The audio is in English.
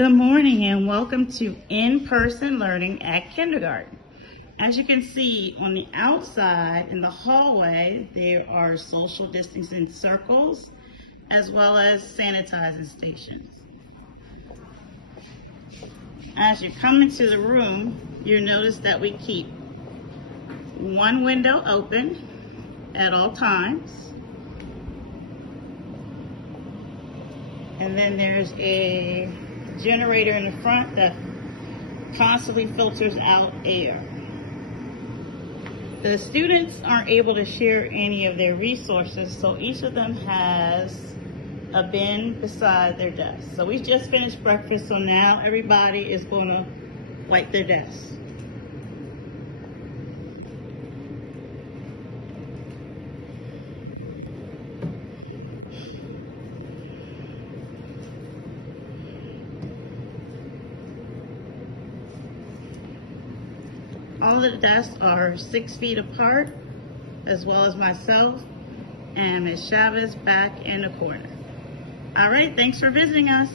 Good morning and welcome to in-person learning at kindergarten. As you can see on the outside in the hallway, there are social distancing circles as well as sanitizing stations. As you come into the room, you notice that we keep one window open at all times. And then there's a generator in the front that constantly filters out air. The students aren't able to share any of their resources, so each of them has a bin beside their desk. So we just finished breakfast, so now everybody is going to wipe their desks. All of the desks are 6 feet apart, as well as myself and Ms. Chavez back in the corner. All right, thanks for visiting us.